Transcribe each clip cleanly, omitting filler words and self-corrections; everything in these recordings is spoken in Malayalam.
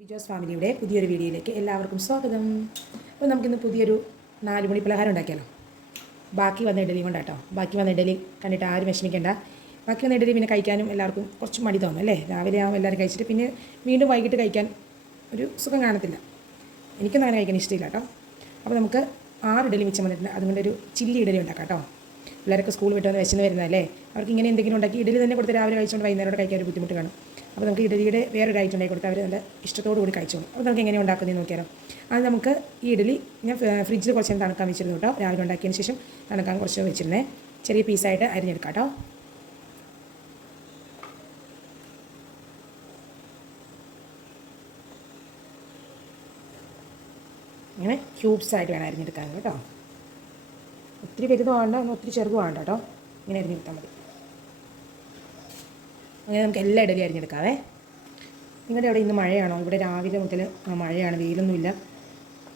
ബിജോസ് ഫാമിലിയുടെ പുതിയൊരു വീഡിയോയിലേക്ക് എല്ലാവർക്കും സ്വാഗതം. അപ്പോൾ നമുക്കിന്ന് പുതിയൊരു 4 മണി പലഹാരം ഉണ്ടാക്കിയാലോ. ബാക്കി വന്ന ഇഡലി കൊണ്ടാട്ടോ. ബാക്കി വന്ന ഇഡലി കണ്ടിട്ട് ആരും വിഷമിക്കേണ്ട. ബാക്കി വന്ന ഇഡലി പിന്നെ കഴിക്കാനും എല്ലാവർക്കും കുറച്ച് മടി തോന്നും അല്ലേ. രാവിലെ ആവും എല്ലാവരും കഴിച്ചിട്ട് പിന്നെ വീണ്ടും വൈകിട്ട് കഴിക്കാൻ ഒരു സുഖം കാണത്തില്ല. എനിക്കൊന്നും അങ്ങനെ കഴിക്കാൻ ഇഷ്ടമില്ല കേട്ടോ. അപ്പോൾ നമുക്ക് 6 ഇഡലി മിച്ചം വന്നിട്ടുണ്ട്. അതുകൊണ്ടൊരു ചില്ലി ഇഡലി ഉണ്ടാക്കാം കേട്ടോ. പിള്ളേരൊക്കെ സ്കൂൾ വിട്ട് വന്ന് വിശന്ന് വരുന്നതല്ലേ, അവർക്ക് ഇങ്ങനെ എന്തെങ്കിലും ഉണ്ടാക്കി ഇഡലി തന്നെ കൊടുത്ത് രാവിലെ കഴിച്ചുകൊണ്ട് വൈകുന്നേരം കഴിക്കാൻ ഒരു ബുദ്ധിമുട്ട് കാണും. അപ്പോൾ നമുക്ക് ഇഡലിയുടെ വേറൊരു ഐറ്റം ഉണ്ടാക്കി കൊടുത്താൽ അവർ നല്ല ഇഷ്ടത്തോടു കൂടി കഴിച്ചോളും. അപ്പോൾ നമുക്ക് എങ്ങനെ ഉണ്ടാക്കുന്നതെന്ന് നോക്കിയാലോ. അത് നമുക്ക് ഈ ഇഡലി ഞാൻ ഫ്രിഡ്ജിൽ കുറച്ച് നേരം തണുക്കാൻ വെച്ചിരുന്നു കേട്ടോ. രാവിലെ ഉണ്ടാക്കിയതിന് ശേഷം തണുക്കാൻ കുറച്ച് വെച്ചിരുന്നേ. ചെറിയ പീസായിട്ട് അരിഞ്ഞെടുക്കാം കേട്ടോ. ഇങ്ങനെ ക്യൂബ്സായിട്ട് വേണം അരിഞ്ഞെടുക്കാൻ കേട്ടോ. ഒത്തിരി വലുത് വേണ്ട, ഒത്തിരി ചെറുത് വേണ്ട കേട്ടോ. ഇങ്ങനെ അരിഞ്ഞെടുത്താൽ മതി. അങ്ങനെ നമുക്ക് എല്ലാ ഇഡലി അരിഞ്ഞെടുക്കാവേ. നിങ്ങളുടെ അവിടെ ഇന്ന് മഴയാണോ? ഇവിടെ രാവിലെ മുതൽ മഴയാണ്, വെയിലൊന്നുമില്ല.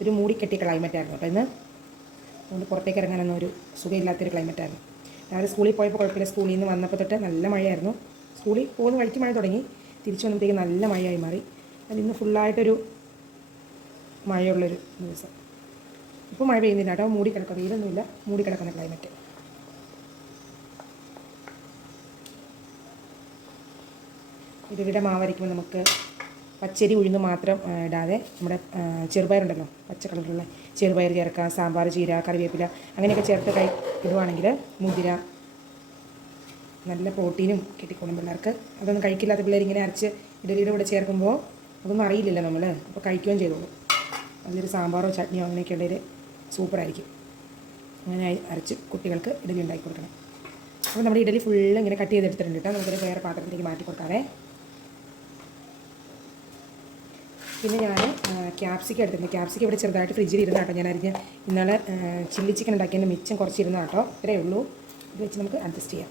ഒരു മൂടിക്കെട്ടിയ ക്ലൈമറ്റായിരുന്നു കേട്ടോ ഇന്ന്. അതുകൊണ്ട് പുറത്തേക്ക് ഇറങ്ങാനൊന്നും ഒരു സുഖമില്ലാത്തൊരു ക്ലൈമറ്റായിരുന്നു. രാവിലെ സ്കൂളിൽ പോയപ്പോൾ കുഴപ്പമില്ല. സ്കൂളിൽ നിന്ന് വന്നപ്പോൾ തൊട്ട് നല്ല മഴയായിരുന്നു. സ്കൂളിൽ പോകുന്ന വഴിക്ക് മഴ തുടങ്ങി, തിരിച്ചു വന്നപ്പോഴത്തേക്ക് നല്ല മഴയായി മാറി. അതിന്ന് ഫുള്ളായിട്ടൊരു മഴയുള്ളൊരു ദിവസം. ഇപ്പോൾ മഴ പെയ്യുന്നില്ല കേട്ടോ, മൂടിക്കിടക്കുക, വെയിലൊന്നുമില്ല, മൂടിക്കിടക്കുന്ന ക്ലൈമറ്റ്. ഇഡലിയുടെ മാവരയ്ക്കുമ്പോൾ നമുക്ക് പച്ചരി ഉഴുന്ന് മാത്രം ഇടാതെ നമ്മുടെ ചെറുപയറുണ്ടല്ലോ, പച്ച കളറിലുള്ള ചെറുപയർ ചേർക്കാം, സാമ്പാർ, ചീര, കറിവേപ്പില അങ്ങനെയൊക്കെ ചേർത്ത് ഇടുവാണെങ്കിൽ മുതിര നല്ല പ്രോട്ടീനും കിട്ടിക്കോളും പിള്ളേർക്ക്. അതൊന്നും കഴിക്കില്ലാത്ത പിള്ളേർ ഇങ്ങനെ അരച്ച് ഇഡലിയുടെ കൂടെ ചേർക്കുമ്പോൾ അതൊന്നും അറിയില്ലല്ലോ നമ്മൾ, അപ്പോൾ കഴിക്കുകയും ചെയ്തോളൂ. നല്ലൊരു സാമ്പാറോ ചട്നിയോ അങ്ങനെയൊക്കെ ഉള്ളൊരു സൂപ്പറായിരിക്കും. അങ്ങനെ അരച്ച് കുട്ടികൾക്ക് ഇഡലി ഉണ്ടാക്കി കൊടുക്കണം. അപ്പോൾ നമ്മുടെ ഇഡലി ഫുള്ള് ഇങ്ങനെ കട്ട് ചെയ്തെടുത്തിട്ടുണ്ട് കേട്ടോ. നമുക്കൊരു വേറെ പാത്രത്തിലേക്ക് മാറ്റി കൊടുക്കാവേ. പിന്നെ ഞാൻ ക്യാപ്സിക്കം എടുത്തിട്ടുണ്ട്. ക്യാപ്സിക്കം ഇവിടെ ചെറുതായിട്ട് ഫ്രിഡ്ജിൽ ഇരുന്ന കേട്ടോ. ഞാൻ അരിഞ്ഞ് ഇന്നലെ ചില്ലി ചിക്കൻ ഉണ്ടാക്കിയതിൻ്റെ മിച്ചം കുറച്ചിരുന്ന കേട്ടോ. ഇത്രയേ ഉള്ളൂ. ഇത് വെച്ച് നമുക്ക് അഡ്ജസ്റ്റ് ചെയ്യാം.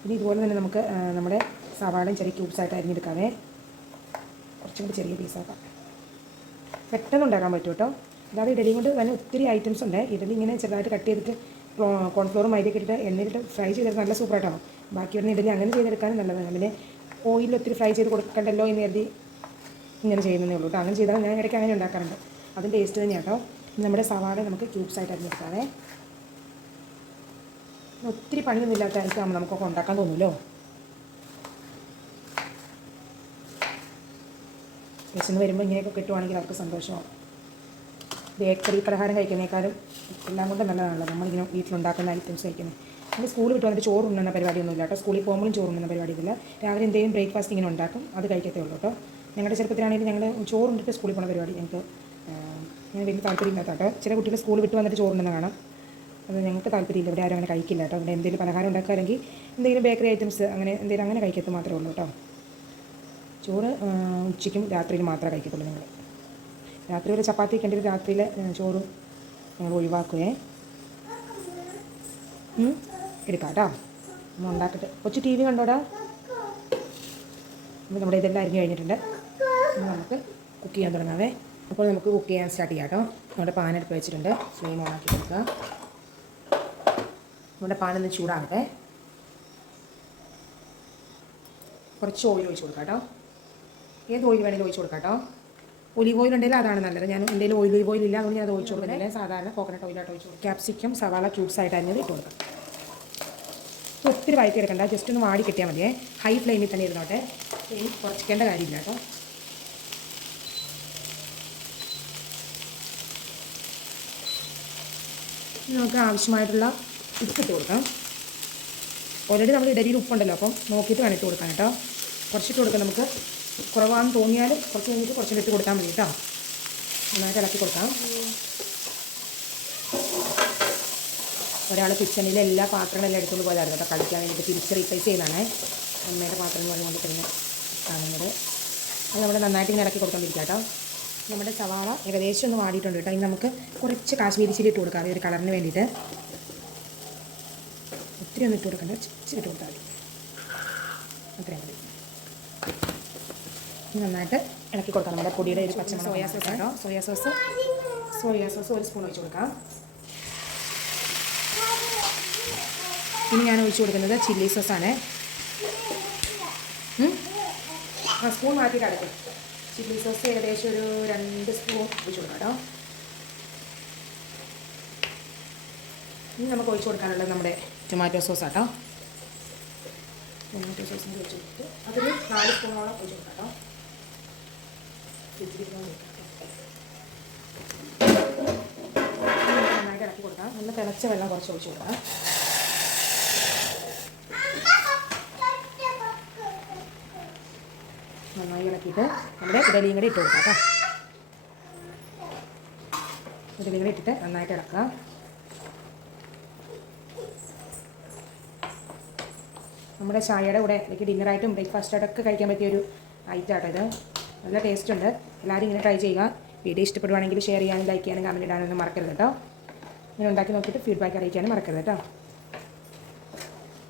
പിന്നെ ഇതുപോലെ തന്നെ നമുക്ക് നമ്മുടെ സവാളയും ചെറിയ ക്യൂബ്സായിട്ട് അരിഞ്ഞെടുക്കാവേ. കുറച്ചും കൂടി ചെറിയ പീസാക്കാം. പെട്ടെന്ന് ഉണ്ടാക്കാൻ പറ്റും കേട്ടോ. അതായത് ഇഡലി കൊണ്ട് തന്നെ ഒത്തിരി ഐറ്റംസ് ഉണ്ട്. ഇഡലി ഇങ്ങനെ ചെറുതായിട്ട് കട്ട് ചെയ്തിട്ട് കോൺഫ്ലോറും മൈദയൊക്കെ ഇട്ടിട്ട് എണ്ണയിലിട്ട് ഫ്രൈ ചെയ്തെടുത്ത് നല്ല സൂപ്പറായിട്ടാവും. ബാക്കി വരുന്ന ഇഡലി അങ്ങനെ ചെയ്തെടുക്കാനും നല്ലതാണ്. പിന്നെ ഓയിലിൽ ഒത്തിരി ഫ്രൈ ചെയ്ത് കൊടുക്കണ്ടല്ലോ എന്ന് കരുതി ഇങ്ങനെ ചെയ്യുന്നതേ ഉള്ളൂ കേട്ടോ. അങ്ങനെ ചെയ്താൽ ഞാൻ ഇടയ്ക്ക് അങ്ങനെ ഉണ്ടാക്കാറുണ്ട്. അതും ടേസ്റ്റ് തന്നെയാണ് കേട്ടോ. നമ്മുടെ സവാള നമുക്ക് ക്യൂബ്സായിട്ട് അരിഞ്ഞെടുക്കാവേ. ഒത്തിരി പണിയൊന്നും ഇല്ലാത്ത ഐറ്റം നമുക്കൊക്കെ ഉണ്ടാക്കാൻ തോന്നുമല്ലോ. വിശന്ന് വരുമ്പോൾ ഇങ്ങനെയൊക്കെ കിട്ടുവാണെങ്കിൽ അവർക്ക് സന്തോഷമാവും. ബേക്കറി പലഹാരം കഴിക്കുന്നേക്കാളും എല്ലാം കൊണ്ട് നല്ലതാണല്ലോ നമ്മളിങ്ങനെ വീട്ടിലുണ്ടാക്കുന്ന ഐറ്റംസ് കഴിക്കുന്നത്. നമ്മൾ സ്കൂളിൽ വിട്ട് വന്നിട്ട് ചോറ് ഉണ്ണുന്ന പരിപാടിയൊന്നും ഇല്ല കേട്ടോ. സ്കൂളിൽ പോകുമ്പോഴും ചോറ് ഉണ്ണുന്ന പരിപാടിയില്ല. രാവിലെ എന്തെങ്കിലും ബ്രേക്ക്ഫാസ്റ്റ് ഇങ്ങനെ ഉണ്ടാക്കും, അത് കഴിക്കത്തേ ഉള്ളൂ കേട്ടോ. ഞങ്ങളുടെ ചെറുപ്പത്തിലാണെങ്കിൽ ഞങ്ങൾ ചോറുണ്ടിട്ട് സ്കൂളിൽ പോകുന്ന പരിപാടി ഞങ്ങൾക്ക് വലിയ താല്പര്യമില്ലാത്ത കേട്ടോ. ചില കുട്ടികൾ സ്കൂൾ വിട്ട് വന്നിട്ട് ചോറുണ്ടെന്ന് കാണാം. അത് ഞങ്ങൾക്ക് താല്പര്യമില്ല. ഇവിടെ ആരും അങ്ങനെ കഴിക്കില്ല കേട്ടോ. ഇവിടെ എന്തെങ്കിലും പലഹാരം ഉണ്ടാക്കുകയാണെങ്കിൽ എന്തെങ്കിലും ബേക്കറി ഐറ്റംസ് അങ്ങനെ കഴിക്കത്ത് മാത്രമേ ഉള്ളൂ കേട്ടോ. ചോറ് ഉച്ചയ്ക്കും രാത്രിയിൽ മാത്രമേ കഴിക്കത്തുള്ളൂ. ഞങ്ങൾ രാത്രി വരെ ചപ്പാത്തി കണ്ടിട്ട് രാത്രിയിൽ ചോറ് ഞങ്ങൾ ഒഴിവാക്കുകയെ എടുക്കാം കേട്ടോ. നമ്മൾ ഉണ്ടാക്കിയിട്ട് കൊച്ചു TV കണ്ടോടാ. അപ്പോൾ നമ്മുടെ ഇതെല്ലാം അരിഞ്ഞ് കഴിഞ്ഞിട്ടുണ്ട്. നമുക്ക് കുക്ക് ചെയ്യാൻ തുടങ്ങാവേ. അപ്പോൾ നമുക്ക് കുക്ക് ചെയ്യാൻ സ്റ്റാർട്ട് ചെയ്യാം കേട്ടോ. നമ്മുടെ പാൻ എടുത്ത് വെച്ചിട്ടുണ്ട്. ഫ്ലെയിം ഓൺ ആക്കി കൊടുക്കുക. നമ്മുടെ പാനൊന്ന് ചൂടാകട്ടെ. കുറച്ച് ഓയിൽ ഒഴിച്ച് കൊടുക്കാം കേട്ടോ. ഏത് ഓയിൽ വേണമെങ്കിലും ഒഴിച്ച് കൊടുക്കാം കേട്ടോ. ഒലിവ് ഓയിൽ ഉണ്ടെങ്കിൽ അതാണ് നല്ലത്. ഞാൻ എൻ്റെ ഒലിവ് ഓയിൽ ഇല്ല, അതുകൊണ്ട് ഞാൻ അത് ഒഴിച്ച് കൊടുക്കുന്നില്ല. സാധാരണ കോക്കനട്ട് ഓയിലായിട്ട് ഒഴിച്ച് കൊടുക്കും. ക്യാപ്സിക്കം സവാള ക്യൂബ്സായിട്ട് അരിഞ്ഞത് ഇട്ട് കൊടുക്കാം. ഒത്തിരി വഴറ്റി എടുക്കണ്ട, ജസ്റ്റ് ഒന്ന് വാടി കിട്ടിയാൽ മതിയേ. ഹൈ ഫ്ലെയിമിൽ തന്നെ ഇരുന്നോട്ടെ. ഫ്ലെയിം കുറച്ചിക്കേണ്ട കാര്യമില്ല കേട്ടോ. നമുക്ക് ആവശ്യമായിട്ടുള്ള ഉപ്പിട്ട് കൊടുക്കാം. ഓൾറെഡി നമ്മൾ ഇഡലിയിൽ ഉപ്പുണ്ടല്ലോ, അപ്പം നോക്കിയിട്ട് വേണം ഇട്ട് കൊടുക്കാൻ കേട്ടോ. കുറച്ചിട്ട് കൊടുക്കാം. നമുക്ക് കുറവാണെന്ന് തോന്നിയാൽ കുറച്ച് കഴിഞ്ഞിട്ട് കുറച്ചും ഇട്ട് കൊടുത്താൽ മതി കേട്ടോ. നന്നായിട്ട് ഇളക്കി കൊടുക്കാം. ഒരാൾ കിച്ചണിൽ എല്ലാ പാത്രങ്ങളെല്ലാം എടുത്തുകൊണ്ട് പോയതായിരുന്നു കേട്ടോ കളിക്കാൻ വേണ്ടിയിട്ട്. തിരിച്ച് റീപ്ലേസ് ചെയ്യുന്നതാണേ. അമ്മയുടെ പാത്രം എന്ന് പറഞ്ഞുകൊണ്ട് തന്നെ കാണുന്നത്. അത് നമ്മൾ നന്നായിട്ട് ഇങ്ങനെ ഇളക്കി കൊടുക്കാണ്ടിരിക്കുക കേട്ടോ. നമ്മുടെ സവാള ഏകദേശം ഒന്ന് വാടിയിട്ടുണ്ട് കേട്ടോ. ഇനി നമുക്ക് കുറച്ച് കാശ്മീരി ചില്ലി ഇട്ട് കൊടുക്കാം, ഒരു കളറിന് വേണ്ടിയിട്ട്. ഒത്തിരി ഒന്നും ഇട്ട് കൊടുക്കണ്ട, ഇച്ചിരി ഇട്ട് കൊടുത്താൽ മതി. അത്രയും മതി. നന്നായിട്ട് ഇളക്കി കൊടുക്കാം. നമ്മുടെ പൊടിയുടെ ഒരു പച്ചമുളക് സോയാ സോസ് കേട്ടോ. സോയാ സോസ് 1 സ്പൂൺ ഒഴിച്ച് കൊടുക്കാം. ഇനി ഞാൻ ഒഴിച്ച് കൊടുക്കുന്നത് ചില്ലി സോസാണ്. സ്പൂൺ മാറ്റിയിട്ട് അടയ്ക്കും. ചില്ലി സോസ് ഏകദേശം ഒരു 2 സ്പൂൺ ഒഴിച്ച് കൊടുക്കാം കേട്ടോ. ഇനി നമുക്ക് ഒഴിച്ച് കൊടുക്കാനുള്ളത് നമ്മുടെ ടൊമാറ്റോ സോസ് ആട്ടോ. ടൊമാറ്റോ സോസിന് ഒഴിച്ച് കൊടുത്തിട്ട് അതൊരു 4 സ്പൂണോളം ഒഴിച്ച് കൊടുക്കാം കേട്ടോ. നന്നായിട്ട് ഇളക്കി കൊടുക്കാം. നല്ല തിളച്ച വെള്ളം കുറച്ച് ഒഴിച്ച് കൊടുക്കാം. നന്നായി ഇളക്കിയിട്ട് നമ്മുടെ ഇഡലിയും കൂടി ഇട്ട് കൊടുക്കാം കേട്ടോ. ഇഡലിയും കൂടി ഇട്ടിട്ട് നന്നായിട്ട് ഇളക്കുക. നമ്മുടെ ചായയുടെ കൂടെ എനിക്ക് ഡിന്നറായിട്ടും ബ്രേക്ക്ഫാസ്റ്റായിട്ടൊക്കെ കഴിക്കാൻ പറ്റിയൊരു ഐറ്റം ആട്ടോ ഇത്. നല്ല ടേസ്റ്റ് ഉണ്ട്. എല്ലാവരും ഇങ്ങനെ ട്രൈ ചെയ്യുക. വീഡിയോ ഇഷ്ടപ്പെടുവാണെങ്കിൽ ഷെയർ ചെയ്യാനും ലൈക്ക് ചെയ്യാനും കമൻറ്റ് ഇടാനൊന്നും മറക്കരുത് കേട്ടോ. ഇങ്ങനെ ഉണ്ടാക്കി നോക്കിയിട്ട് ഫീഡ്ബാക്ക് അറിയിക്കാനും മറക്കരുത് കേട്ടോ.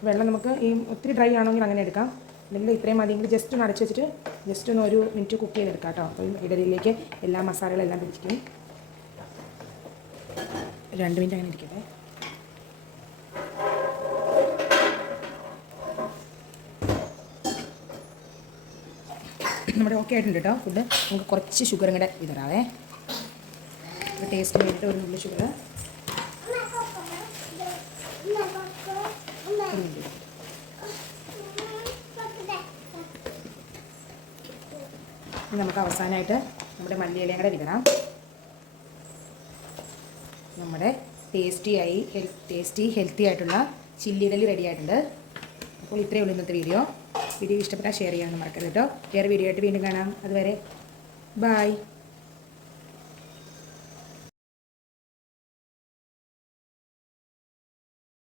വെള്ളം നമുക്ക് ഈ ഒത്തിരി ഡ്രൈ ആണെങ്കിൽ അങ്ങനെ എടുക്കാം. അല്ലെങ്കിൽ ഇത്രയും മതിയെങ്കിൽ ജസ്റ്റ് ഒന്ന് അടച്ച് വെച്ചിട്ട് ജസ്റ്റ് ഒന്ന് 1 മിനിറ്റ് കുക്ക് ചെയ്തെടുക്കാം കേട്ടോ. അപ്പോൾ ഇഡലിയിലേക്ക് എല്ലാ മസാലകളെല്ലാം പിടിക്കും. 2 മിനിറ്റ് അങ്ങനെ ഇരിക്കട്ടെ. നമ്മുടെ ഓക്കെ ആയിട്ടുണ്ട് കേട്ടോ ഫുഡ്. നമുക്ക് കുറച്ച് ഷുഗറും കൂടെ വിതറാവേ. ടേസ്റ്റിന് വേണ്ടിയിട്ട് 1 നുള്ളി ഷുഗർ. നമുക്ക് അവസാനമായിട്ട് നമ്മുടെ മല്ലിയിലയും കൂടെ വിതറാം. നമ്മുടെ ടേസ്റ്റി ഹെൽത്തി ആയിട്ടുള്ള ചില്ലി ഇഡലി റെഡി ആയിട്ടുണ്ട്. അപ്പോൾ ഇത്രയേ ഉള്ളൂ ഇന്നത്തെ വീഡിയോ. വീഡിയോ ഇഷ്ടപ്പെട്ടാൽ ഷെയർ ചെയ്യാനൊന്നും മറക്കരുത് കേട്ടോ. വേറെ വീഡിയോ ആയിട്ട് വീണ്ടും കാണാം. അതുവരെ ബൈ.